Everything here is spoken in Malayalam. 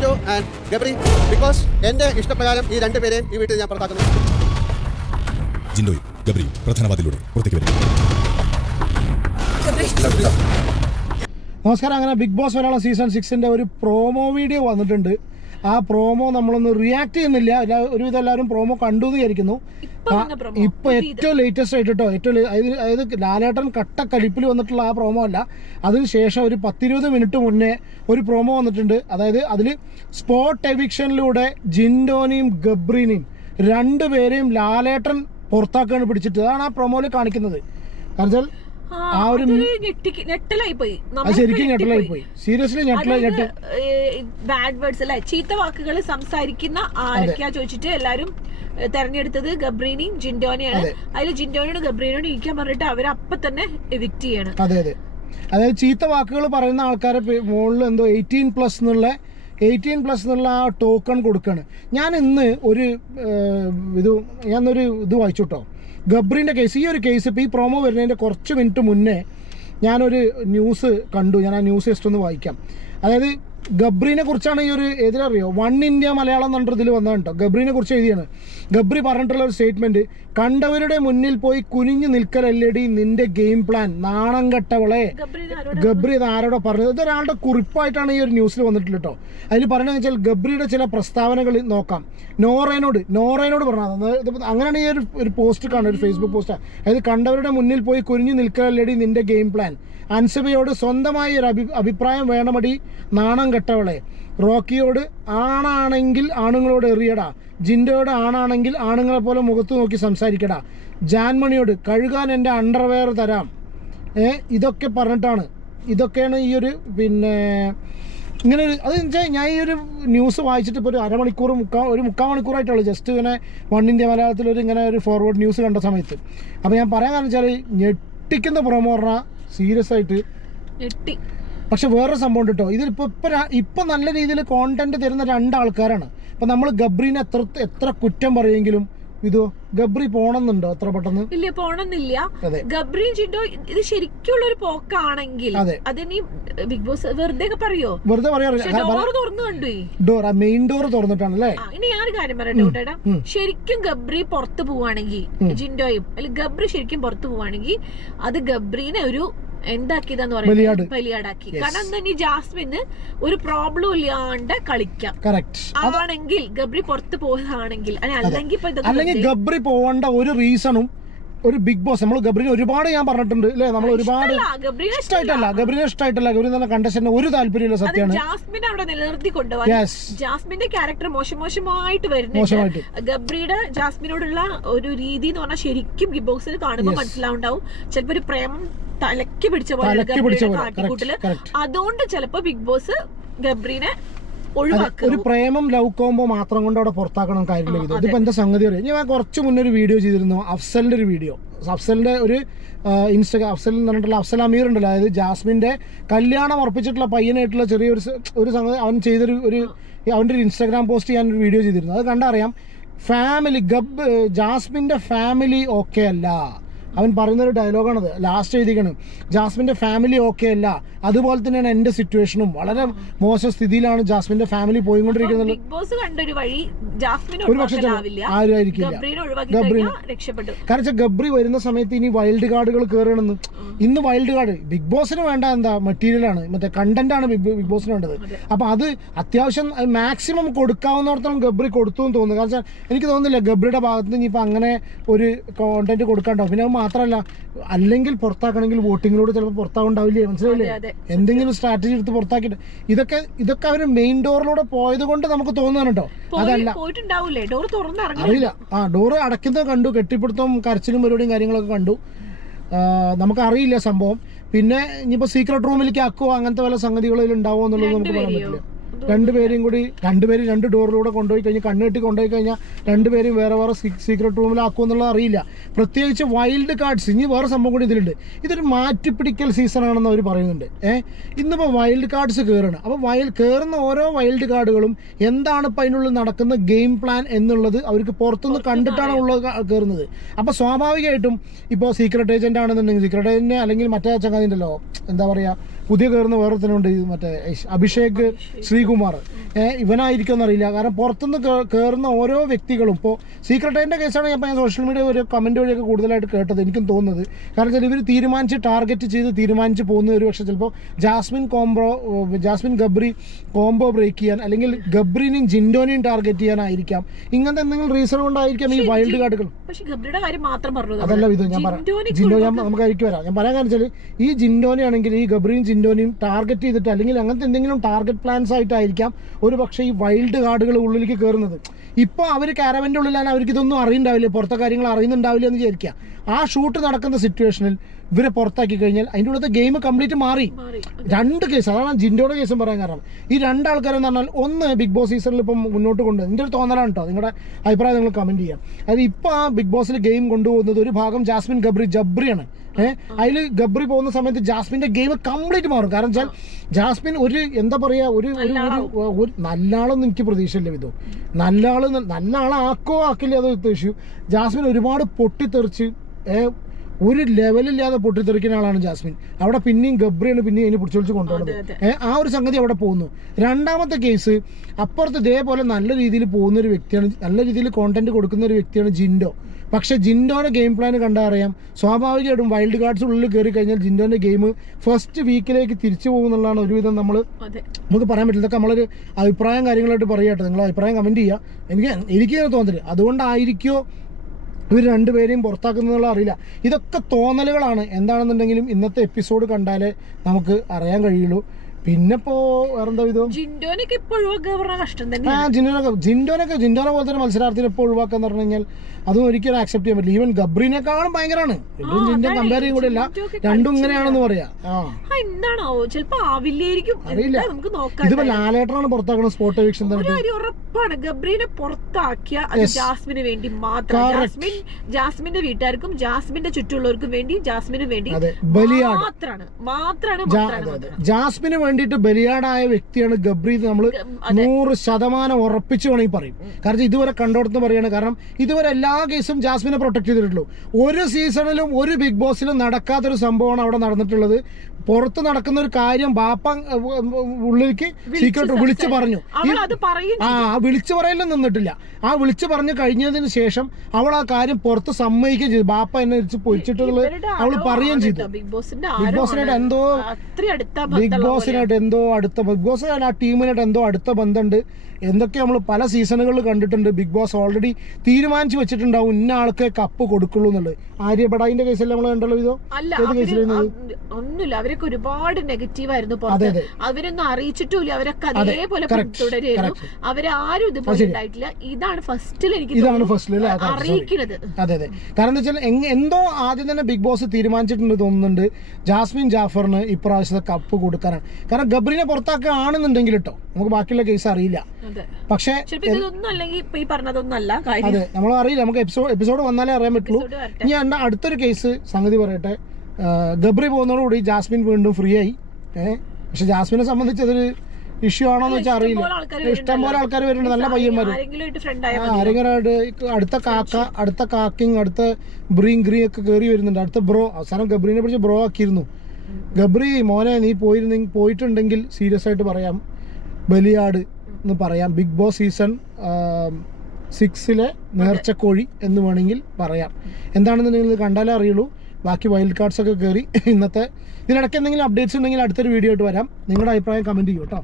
ജിൻഡോ ആൻഡ് ഗബ്രി ബിക്കോസ് എൻ്റെ ഇഷ്ടപ്രകാരം ഈ രണ്ടുപേരെയും ഈ വീട്ടിൽ ഞാൻ പുറത്താക്കുന്നു. ജിൻഡോയും ഗബ്രി പ്രധാനവാതിലൂടെ പുറത്തേക്ക് വരും. നമസ്കാരം. അങ്ങനെ ബിഗ് ബോസ് മലയാളം സീസൺ 6 ഒരു പ്രൊമോ വീഡിയോ വന്നിട്ടുണ്ട്. ആ പ്രൊമോ നമ്മളൊന്ന് റിയാക്ട് ചെയ്യുന്നില്ല, ഒരുവിധം എല്ലാവരും പ്രൊമോ കണ്ടു എന്ന് വിചാരിക്കുന്നു. ഇപ്പൊ ഏറ്റവും ലേറ്റസ്റ്റ് ആയിട്ട് കേട്ടോ, അതായത് ലാലേട്ടൻ കട്ടക്കലിപ്പിൽ വന്നിട്ടുള്ള ആ പ്രൊമോ അല്ല, അതിനുശേഷം ഒരു 10-20 മിനിറ്റ് മുന്നേ ഒരു പ്രൊമോ വന്നിട്ടുണ്ട്. അതായത് അതിൽ സ്പോട്ട് എവിക്ഷനിലൂടെ ജിൻഡോനെയും ഗബ്രീനെയും രണ്ടുപേരെയും ലാലേട്ടൻ പുറത്താക്കാണ് പിടിച്ചിട്ട്. അതാണ് ആ പ്രൊമോയിൽ കാണിക്കുന്നത്. കാരണം ആ ഒരു ഞെട്ടലായി പോയി, ശരിക്കും ഞെട്ടലായി പോയി. സീരിയസ്ലി ബാഡ് വേർഡ്സ് അല്ലെ, ചീത്ത വാക്കുകൾ സംസാരിക്കുന്ന ആരൊക്കെയാ ചോദിച്ചിട്ട് എല്ലാരും തെരഞ്ഞെടുത്തത് ഗബ്രീനെയും ജിൻഡോനെയാണ്. അതിൽ ജിൻഡോനോട് ഗബ്രീനോട് ഇരിക്കാൻ പറഞ്ഞിട്ട് അവരപ്പൊ തന്നെ എവിക്ട് ചെയ്യണം. അതെ അതെ, അതായത് ചീത്ത വാക്കുകൾ പറയുന്ന ആൾക്കാരെ മുകളിൽ എന്തോ 18+ എന്നുള്ള ആ ടോക്കൺ കൊടുക്കാണ്. ഞാൻ ഇന്ന് ഞാനൊരു ഇത് വായിച്ചു കേട്ടോ, ഗബ്രീൻ്റെ കേസ്. ഈ ഒരു കേസ് ഇപ്പോൾ ഈ പ്രൊമോ വരുന്നതിൻ്റെ കുറച്ച് മിനിറ്റ് മുന്നേ ഞാനൊരു ന്യൂസ് കണ്ടു. ഞാൻ ആ ന്യൂസ് ജസ്റ്റ് ഒന്ന് വായിക്കാം. അതായത് ഗബ്രീനെ കുറിച്ചാണ് ഈ ഒരു എതിരറിയോ, വൺ ഇന്ത്യ മലയാളം എന്ന് പറഞ്ഞിട്ട് ഇതിൽ വന്നതാണ് കേട്ടോ. ഗബ്രീനെ കുറിച്ച് എഴുതിയാണ്. ഗബ്രി പറഞ്ഞിട്ടുള്ള ഒരു സ്റ്റേറ്റ്മെൻറ്റ്: കണ്ടവരുടെ മുന്നിൽ പോയി കുനിഞ്ഞു നിൽക്കലല്ലടി നിന്റെ ഗെയിം പ്ലാൻ, നാണം കെട്ടവളെ. ഗബ്രി ഇത് ആരോടോ പറഞ്ഞത്? ഇതൊരാളുടെ കുറിപ്പായിട്ടാണ് ഈ ഒരു ന്യൂസിൽ വന്നിട്ടുള്ളത് കേട്ടോ. അതിൽ പറയണമെന്ന് വെച്ചാൽ ഗബ്രിയുടെ ചില പ്രസ്താവനകൾ നോക്കാം. നോറേനോട് പറഞ്ഞത് അങ്ങനെയാണ് ഈ ഒരു പോസ്റ്റ് കാണുന്നത്, ഒരു ഫേസ്ബുക്ക് പോസ്റ്റാണ്. അതായത് കണ്ടവരുടെ മുന്നിൽ പോയി കുനിഞ്ഞു നിൽക്കലല്ലടി നിന്റെ ഗെയിം പ്ലാൻ. അൻസബയോട് സ്വന്തമായി ഒരു അഭിപ്രായം വേണമടി നാണം കെട്ടവളെ. റോക്കിയോട് ആണാണെങ്കിൽ ആണുങ്ങളോട് എറിയടാ. ജിൻഡോയോട് ആണാണെങ്കിൽ ആണുങ്ങളെ പോലെ മുഖത്ത് നോക്കി സംസാരിക്കടാ. ജാൻമണിയോട് കഴുകാൻ എൻ്റെ അണ്ടർവെയർ തരാം. ഇതൊക്കെ പറഞ്ഞിട്ടാണ്, ഇതൊക്കെയാണ് ഈ ഒരു ഇങ്ങനെ ഒരു അത് വെച്ചാൽ ഞാൻ ഈ ഒരു ന്യൂസ് വായിച്ചിട്ട് ഇപ്പോൾ ഒരു മുക്കാൽ മണിക്കൂറായിട്ടുള്ളൂ. ജസ്റ്റ് ഇങ്ങനെ വൺ ഇന്ത്യ മലയാളത്തിലൊരു ഇങ്ങനെ ഒരു ഫോർവേഡ് ന്യൂസ് കണ്ട സമയത്ത്. അപ്പോൾ ഞാൻ പറയാൻ കാരണം വെച്ചാൽ ഞെട്ടിക്കുന്ന പ്രൊമോ പറഞ്ഞാൽ സീരിയസ് ആയിട്ട് ഞെട്ടി. പക്ഷെ വേറൊരു സംഭവം ഉണ്ട് കേട്ടോ, ഇതിലിപ്പോൾ നല്ല രീതിയിൽ കോണ്ടന്റ് തരുന്ന രണ്ടാൾക്കാരാണ്. ഇപ്പം നമ്മൾ ഗബ്രീനെ എത്ര കുറ്റം പറയുമെങ്കിലും ഗബ്രി പോണമെന്നുണ്ടോ അത്ര പെട്ടെന്ന്? ഇല്ല, പോണമെന്നില്ല. ഗബ്രിയും ജിൻഡോ ഇത് ശരിക്കുള്ള ഒരു പോക്കാണെങ്കിൽ അതിനി ബിഗ് ബോസ് വെറുതെ പറയോ? വെറുതെ പറയാറില്ല, മെയിൻ ഡോർ തുറന്നിട്ടാണ് അല്ലേ. ഇനി ഞാനൊരു കാര്യം പറയട്ടെ, ശരിക്കും ഗബ്രി പുറത്തു പോവാണെങ്കിൽ, ജിൻഡോയും അല്ലെങ്കിൽ ഗബ്രി ശരിക്കും പുറത്തു പോവാണെങ്കിൽ അത് ഗബ്രീനെ ഒരു എന്താക്കിയതാന്ന് പറയുന്നത് ബലിയാടാക്കി. കാരണം എന്താ, ജാസ്മിന് ഒരു പ്രോബ്ലം ഇല്ലാണ്ട് കളിക്കാം. ആണെങ്കിൽ ഗബ്രി പുറത്ത് പോയതാണെങ്കിൽ, അല്ലെങ്കിൽ ഗബ്രി പോവേണ്ട ഒരു റീസണും ഒരു ബിഗ് ബോസ് നമ്മൾ ഗബ്രീനെ ഒരുപാട് ഞാൻ പറഞ്ഞിട്ടുണ്ട് അല്ലേ, നമ്മൾ ഒരുപാട് ഗബ്രീനെ ഇഷ്ടമായിട്ടല്ല. ഗബ്രി എന്ന കണ്ടസ്റ്റന്റ് ഒരു താല്പര്യമില്ല. സത്യമാണ്, ജാസ്മിനെ അവിടെ നിലനിർത്തി കൊണ്ടുപോകാൻ ജാസ്മിന്റെ ക്യാരക്ടർ മോശമായിട്ട് വരുന്നുണ്ട്. ഗബ്രിയുടെ ജാസ്മിനോടുള്ള ഒരു രീതി എന്ന് പറഞ്ഞാൽ ശരിക്കും ബിഗ് ബോക്സിൽ കാണുമ്പോൾ മനസ്സിലാവുണ്ടാവും. ചിലപ്പോ ഒരു പ്രേമം തലക്ക് പിടിച്ച പോലെ കാട്ടിക്കൂട്ടില്. അതുകൊണ്ട് ചിലപ്പോ ബിഗ് ബോസ് ഗബ്രീനെ ഒരു പ്രേമം ലവ് കോമ്പോ മാത്രം കൊണ്ട് അവിടെ പുറത്താക്കണം കാര്യമില്ല. ഇതിപ്പോ എന്താ സംഗതി അറിയാം, ഞാൻ കുറച്ച് മുന്നേ ഒരു വീഡിയോ ചെയ്തിരുന്നു, അഫ്സലിന്റെ ഒരു വീഡിയോ. അഫ്സലിന്റെ ഒരു അഫ്സൽ എന്ന് പറഞ്ഞിട്ടുള്ള അഫ്സൽ അമീർ ഉണ്ടല്ലോ, അതായത് ജാസ്മിന്റെ കല്യാണം ഉറപ്പിച്ചിട്ടുള്ള പയ്യനായിട്ടുള്ള ചെറിയൊരു സംഗതി അവൻ ചെയ്തൊരു അവൻ്റെ ഒരു ഇൻസ്റ്റാഗ്രാം പോസ്റ്റ് ഞാൻ ഒരു വീഡിയോ ചെയ്തിരുന്നു. അത് കണ്ടറിയാം. ഫാമിലി ജാസ്മിന്റെ ഫാമിലി ഓക്കെ അല്ല. അവൻ പറയുന്നൊരു ഡയലോഗാണത്, ലാസ്റ്റ് എഴുതിക്കണം, ജാസ്മിന്റെ ഫാമിലി ഓക്കെ അല്ല, അതുപോലെ തന്നെയാണ് എന്റെ സിറ്റുവേഷനും. വളരെ മോശം സ്ഥിതിയിലാണ് ജാസ്മിന്റെ ഫാമിലി പോയിക്കൊണ്ടിരിക്കുന്നത്. ഒരു പക്ഷേ ആരും ആയിരിക്കില്ല കാരണം ഗബ്രി വരുന്ന സമയത്ത് ഇനി വൈൽഡ് കാർഡുകൾ കയറണമെന്ന്. ഇന്ന് വൈൽഡ് കാർഡ് ബിഗ് ബോസിന് വേണ്ട എന്താ മെറ്റീരിയലാണ്, മറ്റേ കണ്ടന്റ് ആണ് ബിഗ് ബോസിന് വേണ്ടത്. അപ്പൊ അത് അത്യാവശ്യം മാക്സിമം കൊടുക്കാവുന്നിടത്തോളം ഗബ്രി കൊടുത്തു എന്ന് തോന്നുന്നു. കാരണം എനിക്ക് തോന്നുന്നില്ല ഗബ്രിയുടെ ഭാഗത്ത് നിന്ന് ഇപ്പൊ അങ്ങനെ ഒരു കോണ്ടന്റ് കൊടുക്കാണ്ടാവും. പിന്നെ മാത്രമല്ല, അല്ലെങ്കിൽ പുറത്താക്കണമെങ്കിൽ വോട്ടിങ്ങിലൂടെ ചിലപ്പോൾ പുറത്താവുണ്ടാവില്ലേ, മനസ്സിലായില്ലേ? എന്തെങ്കിലും സ്ട്രാറ്റജി എടുത്ത് പുറത്താക്കിയിട്ട് ഇതൊക്കെ അവര് മെയിൻ ഡോറിലൂടെ പോയത് കൊണ്ട് നമുക്ക് തോന്നുന്നു കേട്ടോ. അതല്ല അറിയില്ല. ഡോറ് അടയ്ക്കുന്നത് കണ്ടു, കെട്ടിപ്പിടുത്തം കരച്ചിലും പരിപാടിയും കാര്യങ്ങളൊക്കെ കണ്ടു. നമുക്കറിയില്ല സംഭവം. പിന്നെ ഇനിയിപ്പോൾ സീക്രട്ട് റൂമിലേക്ക് ആക്കുമോ അങ്ങനത്തെ വല്ല സംഗതികളിൽ ഉണ്ടാവുമോ എന്നുള്ളത് നമുക്ക് പറയാൻ പറ്റില്ല. രണ്ടുപേരും രണ്ട് ഡോറിലൂടെ കൊണ്ടുപോയി കഴിഞ്ഞാൽ കണ്ണുകെട്ടി കൊണ്ടുപോയി കഴിഞ്ഞാൽ രണ്ടുപേരും വേറെ സീക്രട്ട് റൂമിലാക്കും എന്നുള്ളത് അറിയില്ല. പ്രത്യേകിച്ച് വൈൽഡ് കാർഡ്സ്, ഇനി വേറെ സംഭവം കൂടി ഇതിലുണ്ട്. ഇതൊരു മാറ്റിപ്പിടിക്കൽ സീസൺ ആണെന്ന് അവർ പറയുന്നുണ്ട്. ഇന്നിപ്പോൾ വൈൽഡ് കാർഡ്സ് കയറുകയാണ്. അപ്പോൾ കയറുന്ന ഓരോ വൈൽഡ് കാർഡുകളും എന്താണ് ഇപ്പം അതിനുള്ളിൽ നടക്കുന്ന ഗെയിം പ്ലാൻ എന്നുള്ളത് അവർക്ക് പുറത്തുനിന്ന് കണ്ടിട്ടാണ് ഉള്ളത് കയറുന്നത്. അപ്പോൾ സ്വാഭാവികമായിട്ടും ഇപ്പോൾ സീക്രട്ട് ഏജന്റ് ആണെന്നുണ്ടെങ്കിൽ സീക്രട്ട് ഏജന്റിനെ അല്ലെങ്കിൽ മറ്റേ ചങ്ങാതിണ്ടല്ലോ എന്താ പറയുക പുതിയ കയറുന്ന വേറൊരുത്തനുണ്ട് മറ്റേ അഭിഷേക് ശ്രീകുമാർ, ഇവനായിരിക്കും എന്നറിയില്ല. കാരണം പുറത്തുനിന്ന് കയറുന്ന ഓരോ വ്യക്തികളും ഇപ്പോൾ സീക്രട്ടേൻ്റെ കേസാണ് ഞാൻ സോഷ്യൽ മീഡിയ ഒരു കമൻറ്റ് വഴിയൊക്കെ കൂടുതലായിട്ട് കേട്ടത് എനിക്കും തോന്നുന്നത്. കാരണം വെച്ചാൽ ഇവർ ടാർഗറ്റ് ചെയ്ത് തീരുമാനിച്ച് പോകുന്ന ഒരു പക്ഷേ ചിലപ്പോൾ ജാസ്മിൻ ഗബ്രി കോംബോ ബ്രേക്ക് ചെയ്യാൻ, അല്ലെങ്കിൽ ഗബ്രിനെയും ജിൻഡോനെയും ടാർഗറ്റ് ചെയ്യാനായിരിക്കാം. ഇങ്ങനത്തെ എന്തെങ്കിലും റീസൺ കൊണ്ടായിരിക്കാം ഈ വൈൽഡ് കാർഡുകൾ. അതല്ല ഇത് ഞാൻ പറയാം, ജിൻഡോ നമുക്ക് അയക്ക് വരാം. ഞാൻ പറയാൻ കാരണം വെച്ചാൽ ഈ ജിൻഡോനെ ആണെങ്കിൽ ഈ ഗബ്രിയും ജിൻഡോനെയും ടാർഗറ്റ് ചെയ്തിട്ട്, അല്ലെങ്കിൽ അങ്ങനത്തെ എന്തെങ്കിലും ടാർഗറ്റ് പ്ലാൻസ് ആയിട്ടായിരിക്കാം ഒരു പക്ഷേ ഈ വൈൽഡ് കാർഡുകൾ ഉള്ളിലേക്ക് കയറുന്നത്. ഇപ്പോൾ അവർ കാരവൻ്റെ ഉള്ളിലാണ്, അവർക്ക് ഇതൊന്നും അറിയുന്നുണ്ടാവില്ല, പുറത്തെ കാര്യങ്ങൾ അറിയുന്നുണ്ടാവില്ല എന്ന് വിചാരിക്കുക. ആ ഷൂട്ട് നടക്കുന്ന സിറ്റുവേഷനിൽ ഇവരെ പുറത്താക്കി കഴിഞ്ഞാൽ അതിൻ്റെ ഉള്ളത്തെ ഗെയിം കംപ്ലീറ്റ് മാറി. 2 കേസ്, അതാണ് ജിൻഡോയുടെ കേസും പറയാൻ കാരണം. ഈ 2 ആൾക്കാരെന്ന് പറഞ്ഞാൽ ഒന്ന് ബിഗ് ബോസ് സീസണിൽ ഇപ്പം മുന്നോട്ട് കൊണ്ടുപോകും. എൻ്റെ ഒരു തോന്നലാണ് കേട്ടോ, നിങ്ങളുടെ അഭിപ്രായം നിങ്ങൾ കമൻറ്റ് ചെയ്യാം. അതായത് ഇപ്പോൾ ആ ബിഗ് ബോസിൽ ഗെയിം കൊണ്ടുപോകുന്നത് ഒരു ഭാഗം ജാസ്മിൻ ജബ്രിയാണ്. അതിൽ ഗബ്രി പോകുന്ന സമയത്ത് ജാസ്മിൻ്റെ ഗെയിം കംപ്ലീറ്റ് മാറും. കാരണം വെച്ചാൽ ജാസ്മിൻ ഒരു എന്താ പറയുക, ഒരു നല്ല ആളൊന്നും എനിക്ക് പ്രതീക്ഷയില്ല. ഇതോ നല്ല ആളാക്കോ ആക്കില്ല, അത് ഇഷ്യൂ. ജാസ്മിൻ ഒരുപാട് പൊട്ടിത്തെറിച്ച് ഒരു ലെവലില്ലാതെ പൊട്ടിത്തെറിക്കുന്ന ആളാണ് ജാസ്മിൻ. അവിടെ പിന്നെയും ഗബ്രിയാണ് പിന്നെയും അതിനെ പിടിച്ചു കൊണ്ടുപോകുന്നത്. ആ ഒരു സംഗതി അവിടെ പോകുന്നു. 2ാമത്തെ കേസ് അപ്പുറത്ത് ഇതേപോലെ നല്ല രീതിയിൽ പോകുന്ന ഒരു വ്യക്തിയാണ്, നല്ല രീതിയിൽ കോണ്ടന്റ് കൊടുക്കുന്ന ഒരു വ്യക്തിയാണ് ജിൻഡോ. പക്ഷേ ജിൻഡോയുടെ ഗെയിം പ്ലാൻ കണ്ടാൽ അറിയാം, സ്വാഭാവികമായിട്ടും വൈൽഡ് കാർഡ്സ് ഉള്ളിൽ കയറി കഴിഞ്ഞാൽ ജിൻഡോൻ്റെ ഗെയിം ഫസ്റ്റ് വീക്കിലേക്ക് തിരിച്ചു പോകുന്നുള്ളതാണ് ഒരുവിധം നമുക്ക് പറയാൻ പറ്റില്ല. ഇതൊക്കെ നമ്മളൊരു അഭിപ്രായം കാര്യങ്ങളായിട്ട് പറയാട്ടെ, നിങ്ങൾ അഭിപ്രായം കമൻറ്റ് ചെയ്യുക. എനിക്ക് തോന്നല് അതുകൊണ്ടായിരിക്കോ ഇവർ 2 പേരെയും പുറത്താക്കുന്നതെന്നുള്ള അറിയില്ല. ഇതൊക്കെ തോന്നലുകളാണ്. എന്താണെന്നുണ്ടെങ്കിലും ഇന്നത്തെ എപ്പിസോഡ് കണ്ടാലേ നമുക്ക് അറിയാൻ കഴിയുള്ളൂ. പിന്നെ ഇപ്പോ വേറെന്താ ഇതോ ജിൻഡോനെ പോലെ തന്നെ മത്സരാർത്ഥിനെ എപ്പോൾ ഒഴിവാക്കാന്ന് പറഞ്ഞു കഴിഞ്ഞാൽ അതും ഒരിക്കലും ആക്സെപ്റ്റ് ചെയ്യാൻ പറ്റില്ല. ഈവൻ ഗബ്രീനെക്കാളും ഭയങ്കരമാണ്. ഗബ്രിയും ജിൻഡോ കമ്പയർ ചെയ്യും കൂടെ ഇല്ല, രണ്ടും ഇങ്ങനെയാണെന്ന് പറയാ. അറിയില്ല, ഇതിപ്പോ ലാലേട്ടനാണ് പുറത്താക്കണം സ്പോട്ട് എവിക്ഷൻ. ഗബ്രീനെ പുറത്താക്കിയ ജാസ്മിന് വേണ്ടി മാത്രം, ജാസ്മിന്റെ വീട്ടുകാർക്കും ജാസ്മിന്റെ ചുറ്റുള്ളവർക്കും വേണ്ടി, ജാസ്മിന് വേണ്ടി മാത്രമാണ്. ജാസ്മിന് വേണ്ടിയിട്ട് ബലിയാടായ വ്യക്തിയാണ് ഗബ്രി. നമ്മൾ 100% ഉറപ്പിച്ചു വേണമെങ്കിൽ പറയും. കാരണം ഇതുവരെ കണ്ടോടത്ത് പറയാണ്. കാരണം ഇതുവരെ എല്ലാ കേസും ജാസ്മിനെ പ്രൊട്ടക്ട് ചെയ്തിട്ടുള്ളൂ. ഒരു സീസണിലും ഒരു ബിഗ് ബോസിലും നടക്കാത്തൊരു സംഭവമാണ് അവിടെ നടന്നിട്ടുള്ളത്. പുറത്ത് നടക്കുന്ന ഒരു കാര്യം ബാപ്പ ഉള്ളിലേക്ക് സീക്രട്ട് വിളിച്ചു പറഞ്ഞു. വിളിച്ചു പറയലും നിന്നിട്ടില്ല. ആ വിളിച്ചു പറഞ്ഞു കഴിഞ്ഞതിന് ശേഷം അവൾ ആ കാര്യം പുറത്ത് സമ്മതിക്കുകയും ചെയ്തു. ബാപ്പ എന്നെ പൊരിച്ചിട്ടുള്ളത് അവൾ പറയുകയും ചെയ്തു. ബിഗ് ബോസിനായിട്ട് എന്തോ ആ ടീമിനായിട്ട് എന്തോ അടുത്ത ബന്ധമുണ്ട്. എന്തൊക്കെ നമ്മൾ പല സീസണുകളിൽ കണ്ടിട്ടുണ്ട്. ബിഗ് ബോസ് ഓൾറെഡി തീരുമാനിച്ചു വെച്ചിട്ടുണ്ടാവും ഇന്ന ആൾക്ക് കപ്പ് കൊടുക്കുള്ളൂ എന്നുള്ളത്. ആര്യബടായിന്റെ കേസല്ലേ നമ്മൾ കണ്ടല്ലോ. ഇതോ ഒന്നുമില്ല, അവരൊക്കെ ഒരുപാട് നെഗറ്റീവ് ആയിരുന്നു. അവരൊന്നും അറിയിച്ചിട്ടില്ല, അവരൊക്കെ അതേപോലെ തുടരുന്നു. അവരാരും ഇതുപോലെ ഉണ്ടായിട്ടില്ല. ഇതാണ് ഫസ്റ്റിൽ അറിയിക്കുന്നത്. അതെ അതെ. കാരണം എന്താ വെച്ചാൽ എന്തോ ആദ്യം തന്നെ ബിഗ് ബോസ് തീരുമാനിച്ചിട്ടുണ്ട് തോന്നുന്നുണ്ട് ജാസ്മിൻ ജാഫറിന് ഇപ്രാവശ്യത്തെ കപ്പ് കൊടുക്കാനാണ്. കാരണം ഗബ്രിനെ പുറത്താക്കുകയാണെന്നുണ്ടെങ്കിൽ കേട്ടോ, നമുക്ക് ബാക്കിയുള്ള കേസ് അറിയില്ല. പക്ഷേ അതെ, നമ്മൾ അറിയില്ല. നമുക്ക് എപ്പിസോഡ് വന്നാലേ അറിയാൻ പറ്റുള്ളൂ. ഇനി അടുത്തൊരു കേസ് സംഗതി പറയട്ടെ. ഗബ്രി പോകുന്നതോടുകൂടി ജാസ്മിൻ വീണ്ടും ഫ്രീ ആയി. പക്ഷെ ജാസ്മിനെ സംബന്ധിച്ച് അതൊരു ഇഷ്യൂ ആണോന്ന് വെച്ചാൽ അറിയില്ല. ഇഷ്ടംപോലെ ആൾക്കാർ വരുന്നുണ്ട്, നല്ല പയ്യന്മാരും. ആരെങ്കിലും അടുത്ത കാക്കിങ് അടുത്ത ഗ്രീ ഒക്കെ കയറി വരുന്നുണ്ട്. അടുത്ത ബ്രോ, അവസാനം ഗബ്രീനെ പിടിച്ച് ബ്രോ ആക്കിയിരുന്നു. ഗബ്രി മോനെ, നീ പോയിട്ടുണ്ടെങ്കിൽ സീരിയസ് ആയിട്ട് പറയാം, ബലിയാട് എന്ന് പറയാം. ബിഗ് ബോസ് സീസൺ 6 നേർച്ചക്കോഴി എന്ന് വേണമെങ്കിൽ പറയാം. എന്താണെന്നുണ്ടെങ്കിൽ ഇത് കണ്ടാലേ അറിയുള്ളൂ. ബാക്കി വൈൽഡ് കാർഡ്സ് ഒക്കെ കയറി. ഇതിനിടയ്ക്ക് എന്തെങ്കിലും അപ്ഡേറ്റ്സ് ഉണ്ടെങ്കിൽ അടുത്തൊരു വീഡിയോ ആയിട്ട് വരാം. നിങ്ങളുടെ അഭിപ്രായം കമൻറ്റ് ചെയ്യൂ കേട്ടോ.